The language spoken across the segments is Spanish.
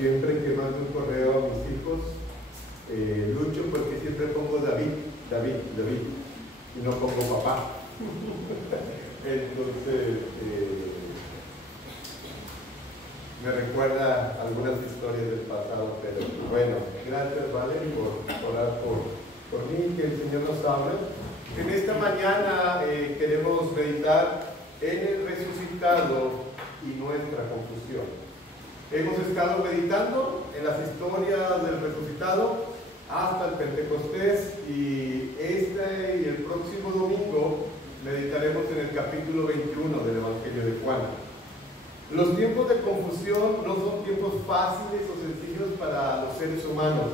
Siempre que mando un correo a mis hijos, lucho porque siempre pongo David, y no pongo papá. Entonces, me recuerda algunas historias del pasado, pero bueno, gracias, Vale, por orar por mí, que el Señor nos hable. En esta mañana queremos meditar en el resucitado y nuestra confusión. Hemos estado meditando en las historias del resucitado hasta el Pentecostés, y este y el próximo domingo meditaremos en el capítulo 21 del Evangelio de Juan. Los tiempos de confusión no son tiempos fáciles o sencillos para los seres humanos.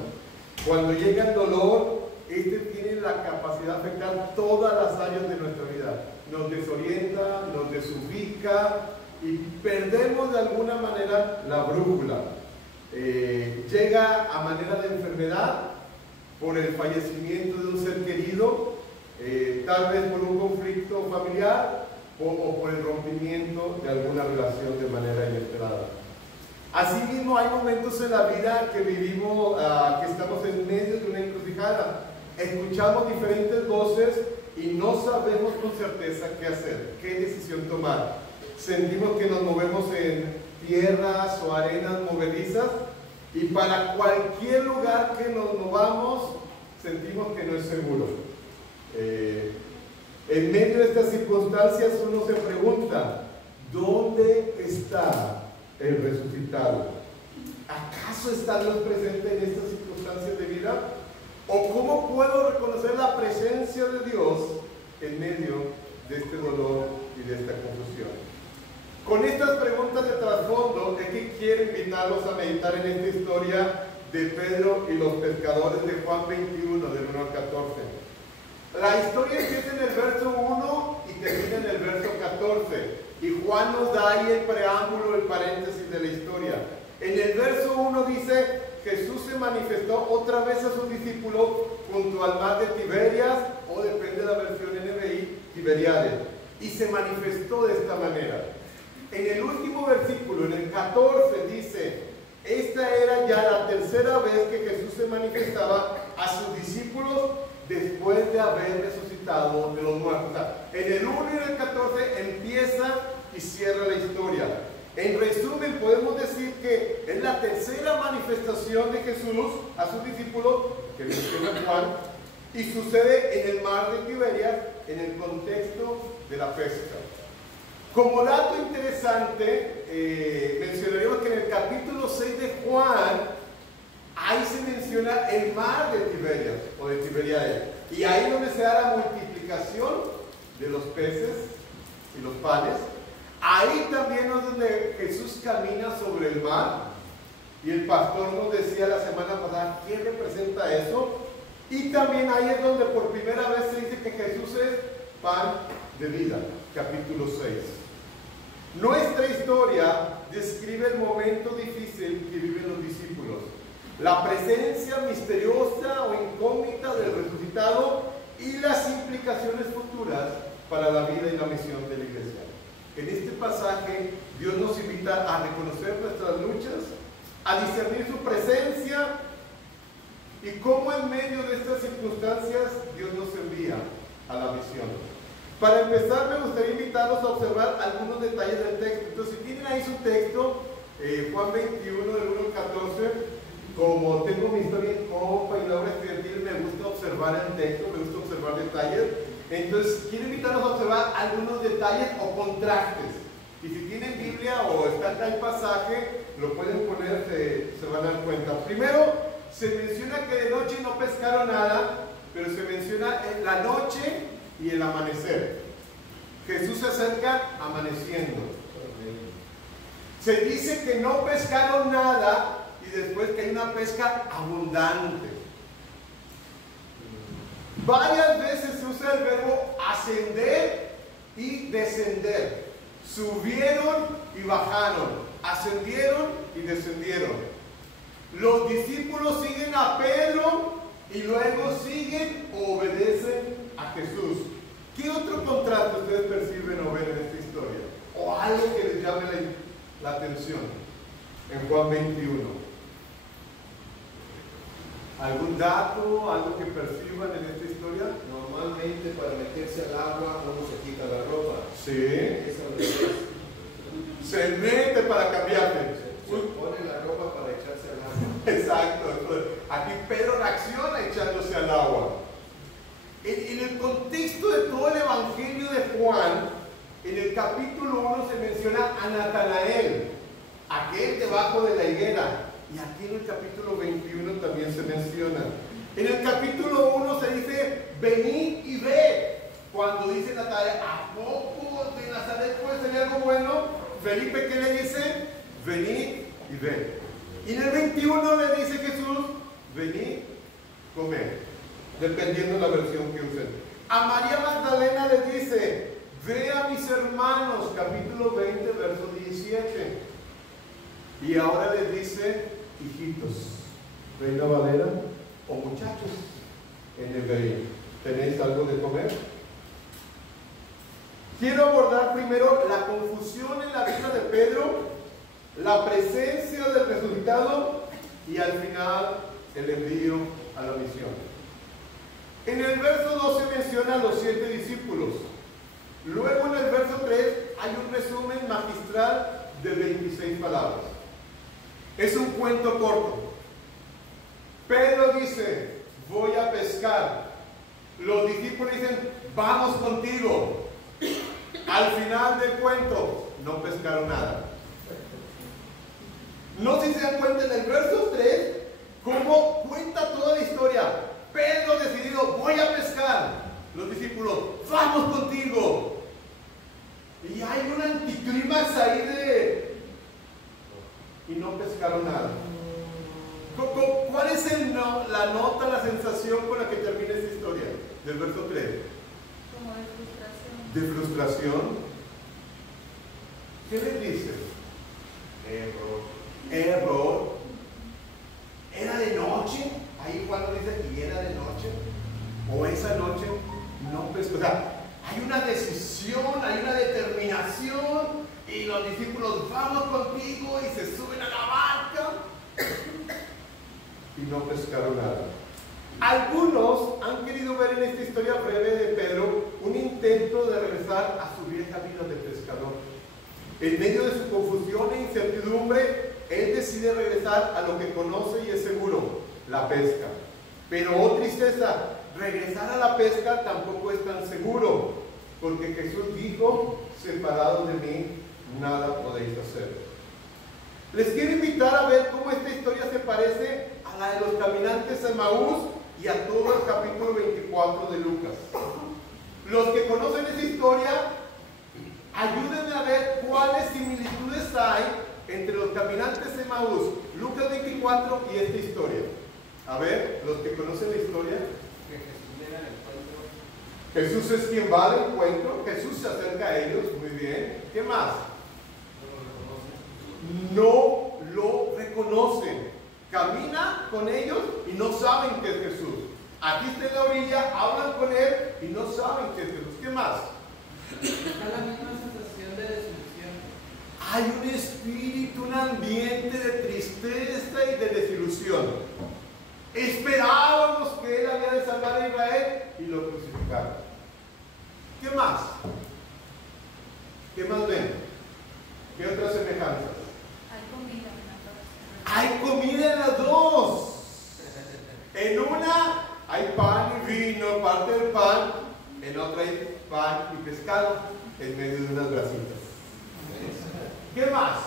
Cuando llega el dolor, este tiene la capacidad de afectar todas las áreas de nuestra vida. Nos desorienta, nos desubica y perdemos de alguna manera la brújula. Llega a manera de enfermedad por el fallecimiento de un ser querido, tal vez por un conflicto familiar o por el rompimiento de alguna relación de manera inesperada. Asimismo, hay momentos en la vida que vivimos, que estamos en medio de una encrucijada. Escuchamos diferentes voces y no sabemos con certeza qué hacer, qué decisión tomar. Sentimos que nos movemos en tierras o arenas movedizas, y para cualquier lugar que nos movamos sentimos que no es seguro. En medio de estas circunstancias uno se pregunta: ¿dónde está el resucitado? ¿Acaso está Dios presente en estas circunstancias de vida? ¿O cómo puedo reconocer la presencia de Dios en medio de este dolor y de esta confusión? Con estas preguntas de trasfondo es que quiero invitarlos a meditar en esta historia de Pedro y los pescadores de Juan 21, del 1 al 14. La historia empieza en el verso 1 y termina en el verso 14. Y Juan nos da ahí el preámbulo, el paréntesis de la historia. En el verso 1 dice: Jesús se manifestó otra vez a sus discípulos junto al mar de Tiberias, o depende de la versión NBI, Tiberiades. Y se manifestó de esta manera. En el último versículo, en el 14, dice: esta era ya la tercera vez que Jesús se manifestaba a sus discípulos después de haber resucitado de los muertos. O sea, en el 1 y en el 14 empieza y cierra la historia. En resumen, podemos decir que es la tercera manifestación de Jesús a sus discípulos que menciona Juan, y sucede en el mar de Tiberias, en el contexto de la pesca. Como dato interesante, mencionaríamos que en el capítulo 6 de Juan, ahí se menciona el mar de Tiberias o de Tiberiades, y ahí es donde se da la multiplicación de los peces y los panes. Ahí también es donde Jesús camina sobre el mar, y el pastor nos decía la semana pasada qué representa eso. Y también ahí es donde por primera vez se dice que Jesús es pan de vida, capítulo 6. Nuestra historia describe el momento difícil que viven los discípulos, la presencia misteriosa o incógnita del resucitado y las implicaciones futuras para la vida y la misión de la iglesia. En este pasaje, Dios nos invita a reconocer nuestras luchas, a discernir su presencia y cómo en medio de estas circunstancias Dios nos envía a la misión. Para empezar, me gustaría invitarlos a observar algunos detalles del texto. Entonces, si tienen ahí su texto, Juan 21, del 1 al 14, como tengo mi historia en copa y la obra estudiantil, me gusta observar el texto, me gusta observar detalles. Entonces, quiero invitarlos a observar algunos detalles o contrastes. Y si tienen Biblia o está acá el pasaje, lo pueden poner, se van a dar cuenta. Primero, se menciona que de noche no pescaron nada, pero se menciona en la noche y el amanecer. Jesús se acerca amaneciendo. Se dice que no pescaron nada y después que hay una pesca abundante. Varias veces se usa el verbo ascender y descender. Subieron y bajaron, ascendieron y descendieron. Los discípulos siguen a Pedro y luego siguen o obedecen a Jesús. ¿Qué otro contraste ustedes perciben o ven en esta historia? O algo que les llame la atención en Juan 21. ¿Algún dato, algo que perciban en esta historia? Normalmente para meterse al agua uno se quita la ropa. Sí. Eso es. Se mete para cambiarse. Se pone la ropa para echarse al agua. Exacto. Entonces, aquí Pedro reacciona echándose al agua. En el contexto de todo el Evangelio de Juan, en el capítulo 1 se menciona a Natanael, aquel debajo de la higuera. Y aquí en el capítulo 21 también se menciona. En el capítulo 1 se dice, venid y ve. Cuando dice Natanael, ¿a poco de Nazaret puede salir algo bueno? Felipe, ¿qué le dice? Venid y ve. Y en el 21 le dice Jesús, venid, comed. Dependiendo de la versión que usen. A María Magdalena le dice, ve a mis hermanos, capítulo 20, verso 17. Y ahora les dice, hijitos, Reina Valera o muchachos, en el Berín, ¿tenéis algo de comer? Quiero abordar primero la confusión en la vida de Pedro, la presencia del resucitado y al final el envío a la misión. En el verso 12 menciona a los 7 discípulos. Luego en el verso 3 hay un resumen magistral de 26 palabras. Es un cuento corto. Pedro dice, voy a pescar. Los discípulos dicen, vamos contigo. Al final del cuento, no pescaron nada. No sé si se dan cuenta en el verso 3, cómo cuenta toda la historia. Pedro decidido, voy a pescar. Los discípulos, vamos contigo. Y hay un anticlímax ahí de... y no pescaron nada. ¿Cuál es la nota, la sensación con la que termina esta historia? Del verso 3. Como de frustración. ¿De frustración? ¿Qué le dice? Error. ¿Era de noche? Ahí cuando dice, y era de noche. O esa noche no pescó. O sea, hay una decisión, hay una determinación. Y los discípulos, vamos contigo, y se suben a la barca y no pescaron nada. Algunos han querido ver en esta historia breve de Pedro un intento de regresar a su vieja vida de pescador. En medio de su confusión e incertidumbre, él decide regresar a lo que conoce y es seguro, la pesca. Pero, oh tristeza, regresar a la pesca tampoco es tan seguro, porque Jesús dijo, separados de mí, nada podéis hacer. Les quiero invitar a ver cómo esta historia se parece a la de los caminantes de Emaús y a todo el capítulo 24 de Lucas. Los que conocen esa historia, ayúdenme a ver cuáles similitudes hay entre los caminantes de Emaús, Lucas 24 y esta historia. A ver, los que conocen la historia. Jesús es quien va al encuentro, Jesús se acerca a ellos, muy bien. ¿Qué más? No lo reconocen. Camina con ellos y no saben que es Jesús. Aquí está en la orilla, hablan con él y no saben que es Jesús. ¿Qué más? Está la misma sensación de desilusión. Hay un espíritu, un ambiente de tristeza y de desilusión. Esperábamos que él había de salvar a Israel y lo crucificaron. ¿Qué más? ¿Qué más ven? ¿Qué otras semejanzas? Hay comida en las dos. En una hay pan y vino, parte del pan. En otra hay pan y pescado en medio de unas brasitas. ¿Qué más?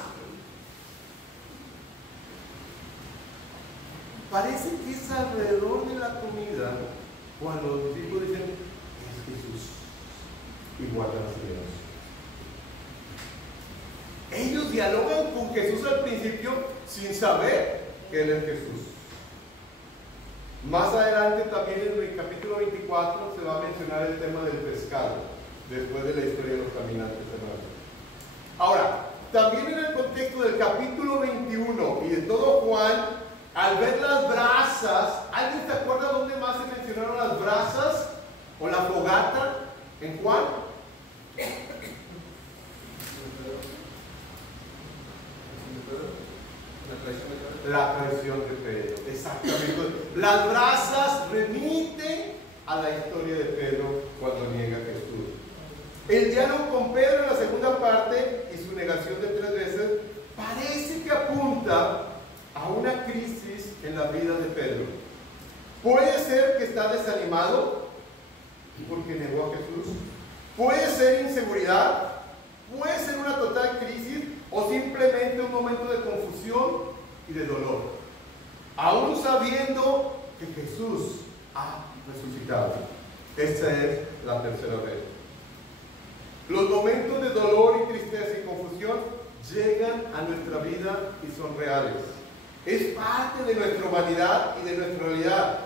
Parece que es alrededor de la comida cuando los discípulos dicen, es Jesús, y guardan silencio. Ellos dialogan con Jesús al principio sin saber que Él es Jesús. Más adelante también en el capítulo 24 se va a mencionar el tema del pescado, después de la historia de los caminantes de Maús. Ahora, también en el contexto del capítulo 21 y de todo Juan, al ver las brasas, ¿alguien se acuerda dónde más se mencionaron las brasas o la fogata en Juan? La traición de Pedro, exactamente. Las brasas remiten a la historia de Pedro cuando niega a Jesús. El diálogo con Pedro en la segunda parte y su negación de 3 veces parece que apunta a una crisis en la vida de Pedro. Puede ser que está desanimado porque negó a Jesús. Puede ser inseguridad. Puede ser una total crisis o simplemente un momento de confusión y de dolor, aún sabiendo que Jesús ha resucitado. Esta es la tercera vez. Los momentos de dolor y tristeza y confusión llegan a nuestra vida y son reales. Es parte de nuestra humanidad y de nuestra realidad.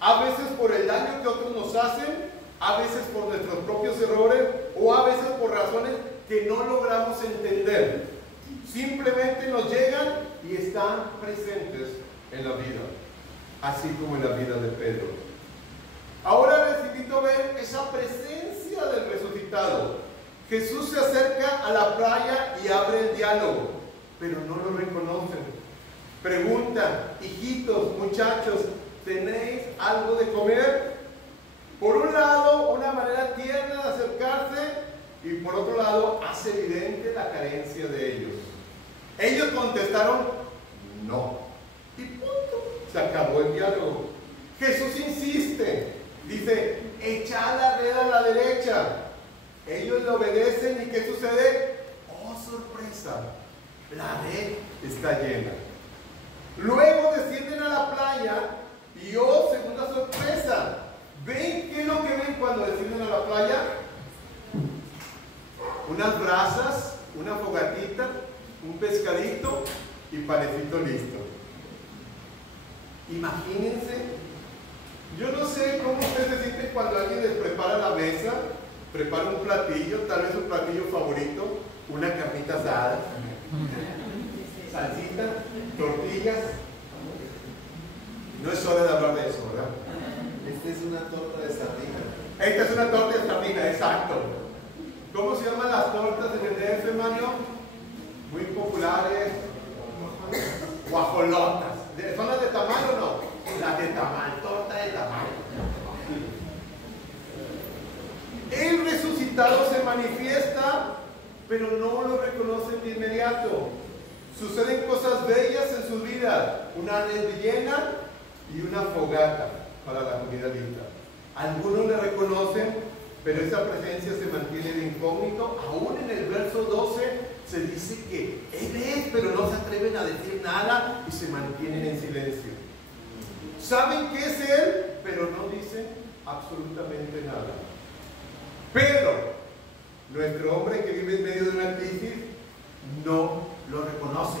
A veces por el daño que otros nos hacen, a veces por nuestros propios errores o a veces por razones que no logramos entender. Simplemente nos llegan y están presentes en la vida, así como en la vida de Pedro. Ahora les invito a ver esa presencia del resucitado. Jesús se acerca a la playa y abre el diálogo, pero no lo reconocen. Preguntan: hijitos, muchachos, ¿tenéis algo de comer? Por un lado, una manera tierna de acercarse, y por otro lado, hace evidente la carencia de ellos. Ellos contestaron: no. Y punto. Se acabó el diálogo. Jesús insiste. Dice: echad la red a la derecha. Ellos le obedecen y ¿qué sucede? ¡Oh, sorpresa! La red está llena. Luego descienden a la playa y ¡oh, segunda sorpresa! ¿Ven qué es lo que ven cuando descienden a la playa? Unas brasas, una fogatita, un pescadito y panecito listo. Imagínense. Yo no sé cómo ustedes se sienten cuando alguien les prepara la mesa, prepara un platillo, tal vez su platillo favorito, una carnita asada, salsita, tortillas. No es hora de hablar de eso, ¿verdad? Esta es una torta de sardina. Esta es una torta de sardina, exacto. ¿Cómo se llaman las tortas en el DF, Mario? Muy populares. Guajolotas. ¿Son las de tamal o no? Las de tamal, torta de tamal. El resucitado se manifiesta, pero no lo reconocen de inmediato. Suceden cosas bellas en su vida. Una red llena y una fogata para la comida lista. Algunos le reconocen, pero esa presencia se mantiene de incógnito. Aún en el verso 12 se dice que Él es, pero no se atreven a decir nada y se mantienen en silencio. Saben que es Él, pero no dicen absolutamente nada. Pedro, nuestro hombre que vive en medio de una crisis, no lo reconoce.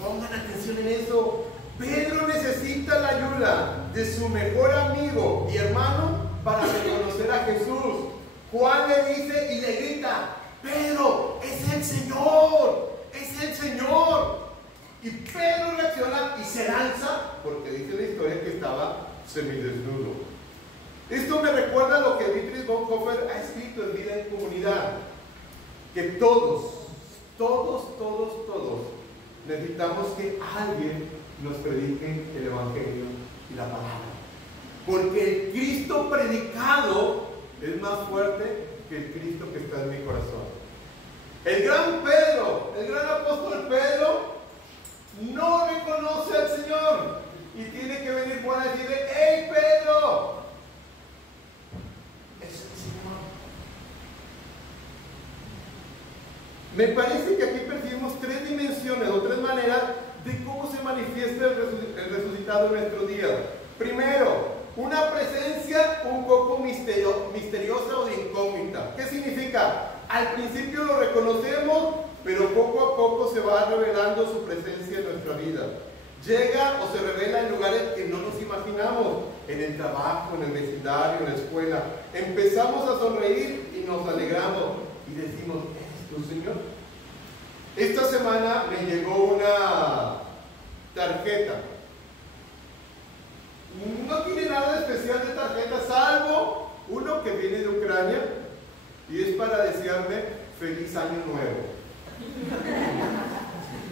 Pongan atención en eso. Pedro necesita la ayuda de su mejor amigo y hermano para reconocer a Jesús. Juan le dice y le grita: Pedro, es el Señor, es el Señor. Y Pedro reacciona y se lanza, porque dice la historia que estaba semidesnudo. Esto me recuerda a lo que Dietrich Bonhoeffer ha escrito en Vida en Comunidad, que todos necesitamos que alguien nos predique el Evangelio y la palabra, porque el Cristo predicado es más fuerte que el Cristo que está en mi corazón. El gran Pedro, el gran apóstol Pedro, no reconoce al Señor y tiene que venir Juan a decirle: ¡Hey, Pedro! Es el Señor. Me parece que aquí percibimos 3 dimensiones o 3 maneras de cómo se manifiesta el resucitado en nuestro día. Primero, una presencia un poco misteriosa o de incógnita. ¿Qué significa? Al principio lo reconocemos, pero poco a poco se va revelando su presencia en nuestra vida. Llega o se revela en lugares que no nos imaginamos, en el trabajo, en el vecindario, en la escuela. Empezamos a sonreír y nos alegramos y decimos: ¿eres tú, Señor? Esta semana me llegó una tarjeta. No tiene nada de especial de tarjeta, salvo uno que viene de Ucrania y es para desearme feliz año nuevo.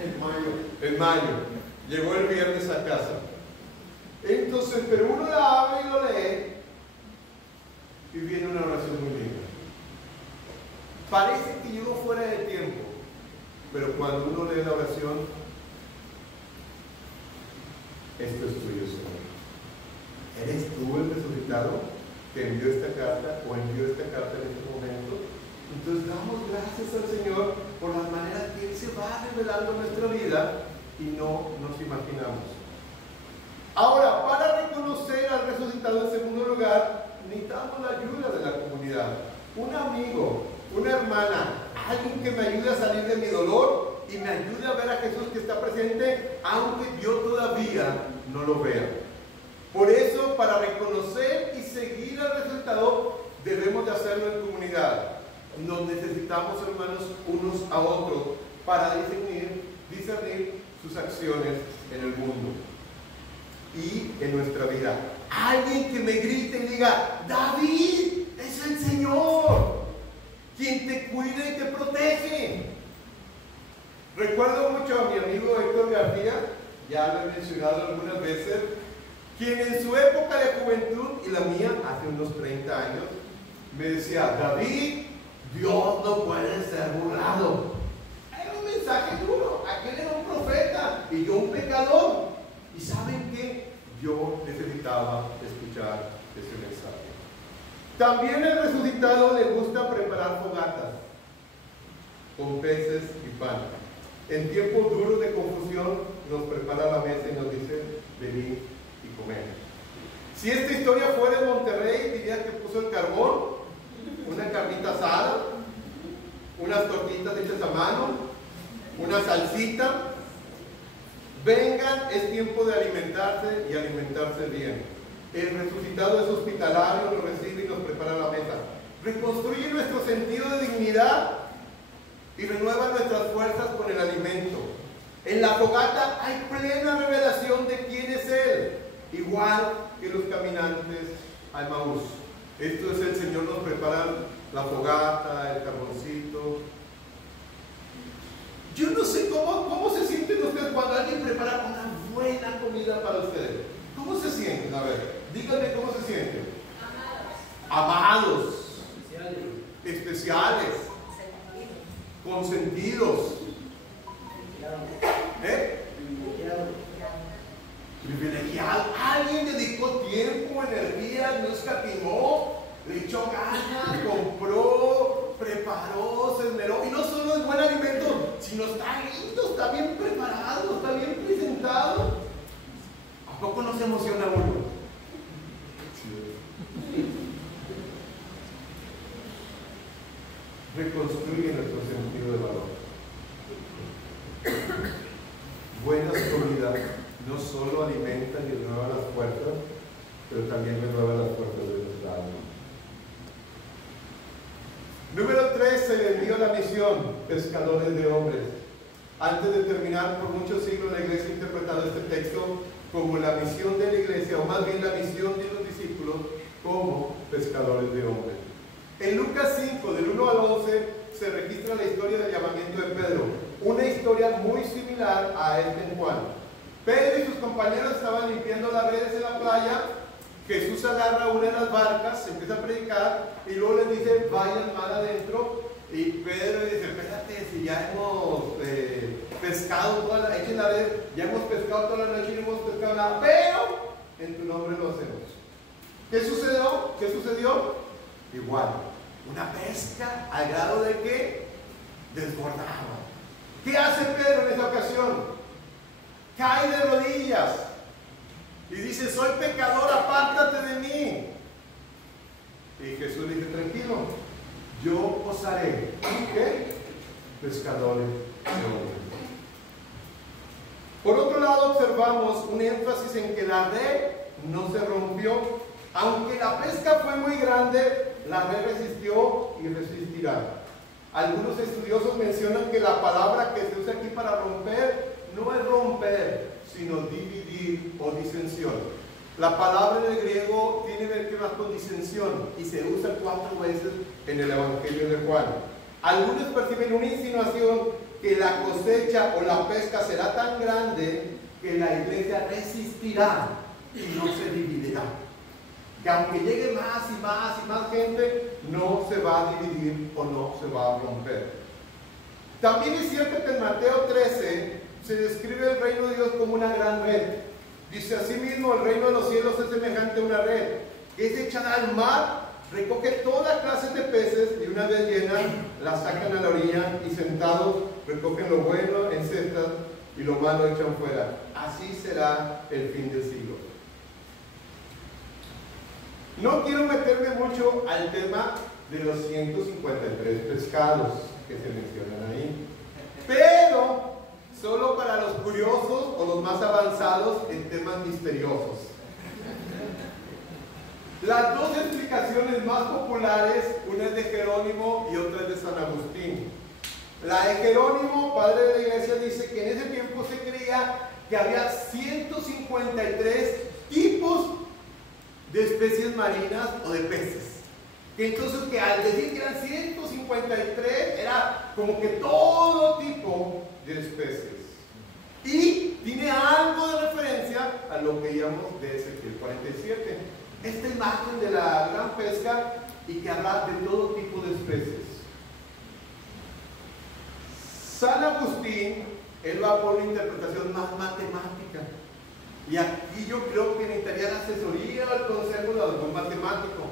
En mayo. Llegó el viernes a casa. Entonces, pero uno la abre y lo lee y viene una oración muy linda. Parece que llegó fuera de tiempo, pero cuando uno lee la oración, esto es tuyo, Señor. ¿Eres tú el resucitado que envió esta carta o envió esta carta en este momento? Entonces damos gracias al Señor por las maneras que Él se va revelando en nuestra vida y no nos imaginamos. Ahora, para reconocer al resucitado en segundo lugar, necesitamos la ayuda de la comunidad. Un amigo, una hermana, alguien que me ayude a salir de mi dolor y me ayude a ver a Jesús que está presente, aunque yo todavía no lo vea. Por eso, para reconocer y seguir al resucitado, debemos de hacerlo en comunidad. Nos necesitamos, hermanos, unos a otros para discernir sus acciones en el mundo y en nuestra vida. Alguien que me grite y diga: David, es el Señor quien te cuida y te protege. Recuerdo mucho a mi amigo Héctor García, ya lo he mencionado algunas veces, quien en su época de juventud y la mía hace unos 30 años me decía: David, Dios no puede ser burlado. Era un mensaje duro. Aquel era un profeta y yo un pecador. ¿Y saben qué? Yo necesitaba escuchar ese mensaje. También el resucitado le gusta preparar fogatas con peces y pan. En tiempos duros de confusión nos prepara la mesa y nos dice: venid y comed. Si esta historia fuera en Monterrey, diría que puso el carbón, una carnita asada, unas tortitas hechas a mano, una salsita. Vengan, es tiempo de alimentarse y alimentarse bien. El resucitado es hospitalario, nos recibe y nos prepara la mesa. Reconstruye nuestro sentido de dignidad y renueva nuestras fuerzas con el alimento. En la fogata hay plena revelación de quién es Él, igual que los caminantes al Maús. Esto es el Señor, nos prepara la fogata, el carboncito. Yo no sé cómo se sienten ustedes cuando alguien prepara una buena comida para ustedes. ¿Cómo se sienten? A ver, díganme cómo se sienten. Amados. Especiales. Consentidos. Privilegiado. Alguien dedicó tiempo, energía, no escatimó, le echó ganas, compró, preparó, se esmeró. Y no solo es buen alimento, sino está lindo, está bien preparado, está bien presentado. ¿A poco no se emociona uno? Reconstruye nuestro sentido de valor. Buenas comidas no solo alimentan y renuevan las fuerzas, pero también renuevan las fuerzas de nuestra alma. Número 3, se le dio la misión: pescadores de hombres. Antes de terminar, por muchos siglos la iglesia ha interpretado este texto como la misión de la iglesia, o más bien la misión de los discípulos como pescadores de hombres. En Lucas 5, del 1 al 11, se registra la historia del llamamiento de Pedro, una historia muy similar a esta en Juan. Pedro y sus compañeros estaban limpiando las redes en la playa. Jesús agarra una de las barcas, se empieza a predicar y luego les dice: vayan mar adentro. Y Pedro dice: espérate, si ya hemos pescado toda la, echen la red, ya hemos pescado toda la noche y no hemos pescado nada, pero en tu nombre lo hacemos. ¿Qué sucedió? ¿Qué sucedió? Igual, una pesca al grado de que desbordaba. ¿Qué hace Pedro en esa ocasión? Cae de rodillas y dice: soy pecador, apártate de mí. Y Jesús le dice: tranquilo, yo os haré, ¿qué? Pescadores de hombres. Por otro lado, observamos un énfasis en que la red no se rompió. Aunque la pesca fue muy grande, la red resistió y resistirá. Algunos estudiosos mencionan que la palabra que se usa aquí para romper no es romper, sino dividir o disensión. La palabra en el griego tiene que ver con disensión y se usa 4 veces en el Evangelio de Juan. Algunos perciben una insinuación que la cosecha o la pesca será tan grande que la iglesia resistirá y no se dividirá. Que aunque llegue más y más y más gente, no se va a dividir o no se va a romper. También es cierto que en Mateo 13 se describe el reino de Dios como una gran red. Dice asimismo, el reino de los cielos es semejante a una red que es echada al mar, recoge toda clase de peces y una vez llena la sacan a la orilla y sentados recogen lo bueno en cestas y lo malo echan fuera. Así será el fin del siglo. No quiero meterme mucho al tema de los 153 pescados que se mencionan ahí, pero solo para los curiosos o los más avanzados en temas misteriosos. Las dos explicaciones más populares, una es de Jerónimo y otra es de San Agustín. La de Jerónimo, padre de la iglesia, dice que en ese tiempo se creía que había 153 tipos de especies marinas o de peces. Que entonces, que al decir que eran 153, era como que todo tipo de especies. Y tiene algo de referencia a lo que llamamos de Ezequiel 47. Esta imagen de la gran pesca y que habla de todo tipo de especies. San Agustín, él va por una interpretación más matemática. Y aquí yo creo que necesitaría la asesoría o el consejo de algún matemático.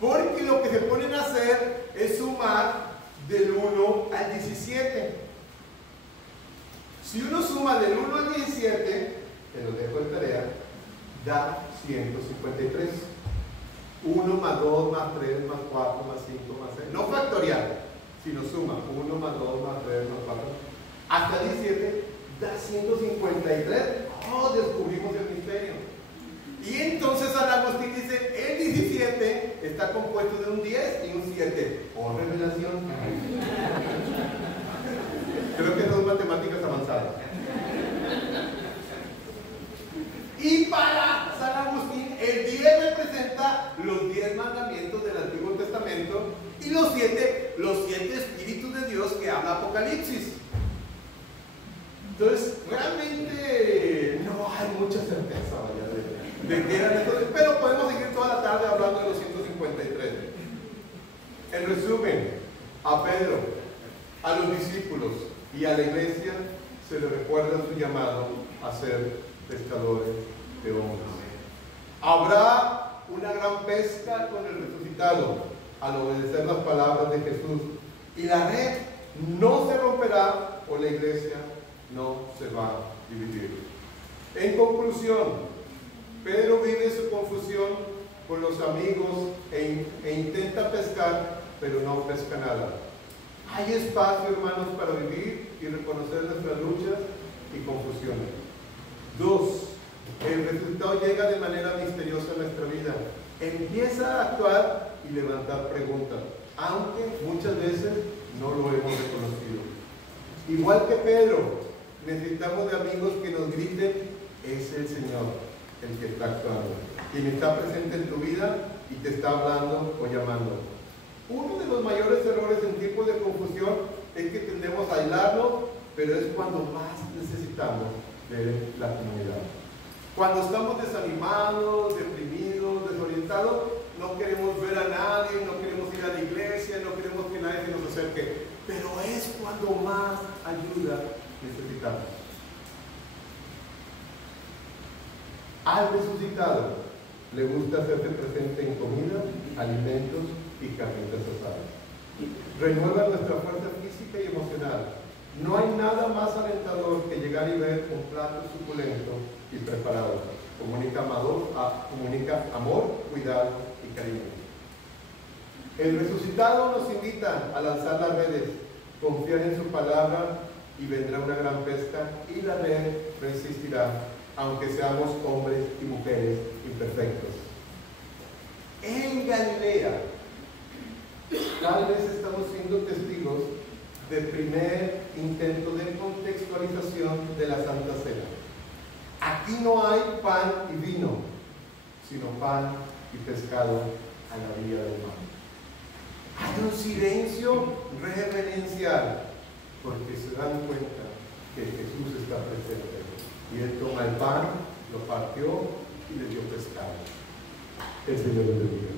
Porque lo que se ponen a hacer es sumar del 1 al 17. Si uno suma del 1 al 17, te lo dejo de tarea, da 153. 1 más 2 más 3 más 4 más 5 más 6. No factorial, sino suma 1 más 2 más 3 más 4. Hasta 17 da 153. Oh, descubrimos el misterio. Y entonces San Agustín dice, el 17 está compuesto de un 10 y un 7. Oh, revelación. Creo que son matemáticas avanzadas. Y para San Agustín, el 10 representa los 10 mandamientos del Antiguo Testamento y los 7 espíritus de Dios que habla Apocalipsis. Entonces, realmente no hay mucha certeza de qué eran estos, pero podemos seguir toda la tarde hablando de los 153. En resumen, a Pedro, a los discípulos y a la iglesia se le recuerda su llamado a ser pescadores de hombres. Habrá una gran pesca con el resucitado al obedecer las palabras de Jesús, y la red no se romperá o la iglesia no se va a dividir. En conclusión, Pedro vive su confusión con los amigos e intenta pescar, pero no pesca nada. Hay espacio, hermanos, para vivir y reconocer nuestras luchas y confusiones. 2. El resultado llega de manera misteriosa a nuestra vida. Empieza a actuar y levantar preguntas, aunque muchas veces no lo hemos reconocido. Igual que Pedro, necesitamos de amigos que nos griten, es el Señor el que está actuando, quien está presente en tu vida y te está hablando o llamando. Uno de los mayores errores en tiempos de confusión es que tendemos a aislarnos, pero es cuando más necesitamos de la comunidad. Cuando estamos desanimados, deprimidos, desorientados, no queremos ver a nadie, no queremos ir a la iglesia, no queremos que nadie se nos acerque, pero es cuando más ayuda necesitamos. Al resucitado le gusta hacerse presente en comida, alimentos y carnitas asadas. Renueva nuestra fuerza física y emocional. No hay nada más alentador que llegar y ver un plato suculento y preparado. Comunica amor, cuidado y cariño. El resucitado nos invita a lanzar las redes, confiar en su palabra y vendrá una gran pesca y la red resistirá, aunque seamos hombres y mujeres imperfectos. En Galilea, tal vez estamos siendo testigos del primer intento de contextualización de la Santa Cena. Aquí no hay pan y vino, sino pan y pescado a la orilla del mar. Hay un silencio reverencial porque se dan cuenta que Jesús está presente. Y él toma el pan, lo partió y le dio pescado. El Señor le bendiga.